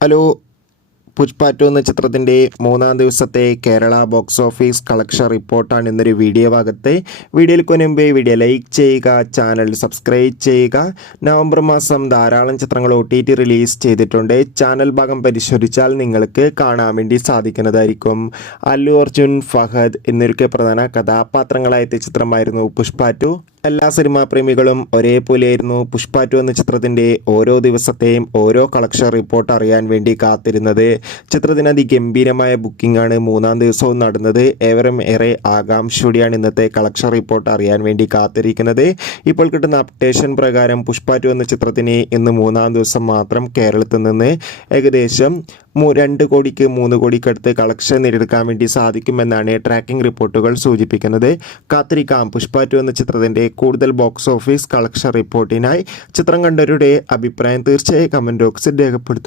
Hello. Pushpa 2 എന്ന ചിത്രത്തിൻ്റെ മൂന്നാം ദിവസത്തെ കേരള ബോക്സ് ഓഫീസ് കളക്ഷൻ റിപ്പോർട്ടാണ് ഇന്നൊരു വീഡിയോ ഭാഗത്ത്. വീഡിയോയ്ക്ക് മുൻപ് വീഡിയോ ലൈക്ക് ചെയ്യുക, ചാനൽ സബ്സ്ക്രൈബ് ചെയ്യുക. നവംബർ മാസം ധാരാളം ചിത്രങ്ങൾ OTT റിലീസ് ചെയ്തിട്ടുണ്ട്. ചാനൽ ഭാഗം പരിശോധിച്ചാൽ നിങ്ങൾക്ക് കാണാൻ വേണ്ടി സാധിക്കുന്നതായിരിക്കും. അല്ലു അർജുൻ, ഫഹദ് എന്നിവർക്ക് പ്രധാന കഥാപാത്രങ്ങളായ ചിത്രമായിരുന്നു പുഷ്പ 2. എല്ലാ സിനിമാ പ്രേമികളും ഒരേപോലെയായിരുന്നു പുഷ്പ 2 എന്ന ചിത്രത്തിൻ്റെ ഓരോ ദിവസത്തെയും ഓരോ കളക്ഷൻ റിപ്പോർട്ട് അറിയാൻ വേണ്ടി കാത്തിരുന്നത്. ചിത്രത്തിന് അതിഗംഭീരമായ ബുക്കിംഗ് ആണ് മൂന്നാം ദിവസവും നടന്നത്. ഏവരും ഏറെ ആകാംക്ഷയോടെയാണ് ഇന്നത്തെ കളക്ഷൻ റിപ്പോർട്ട് അറിയാൻ വേണ്ടി കാത്തിരിക്കുന്നത്. ഇപ്പോൾ കിട്ടുന്ന അപ്ഡേഷൻ പ്രകാരം പുഷ്പ 2 എന്ന ചിത്രത്തിന് ഇന്ന് മൂന്നാം ദിവസം മാത്രം കേരളത്തിൽ നിന്ന് ഏകദേശം 2 കോടിക്ക് 3 കോടിക്കടുത്ത് കളക്ഷൻ നേടിയെടുക്കാൻ വേണ്ടി സാധിക്കുമെന്നാണ് ട്രാക്കിംഗ് റിപ്പോർട്ടുകൾ സൂചിപ്പിക്കുന്നത്. കാത്തിരിക്കാം പുഷ്പ 2 എന്ന ചിത്രത്തിൻ്റെ കൂടുതൽ ബോക്സ് ഓഫീസ് കളക്ഷൻ റിപ്പോർട്ടിനായി. ചിത്രം കണ്ടവരുടെ അഭിപ്രായം തീർച്ചയായും കമൻറ്റ് ബോക്സിൽ രേഖപ്പെടുത്തും.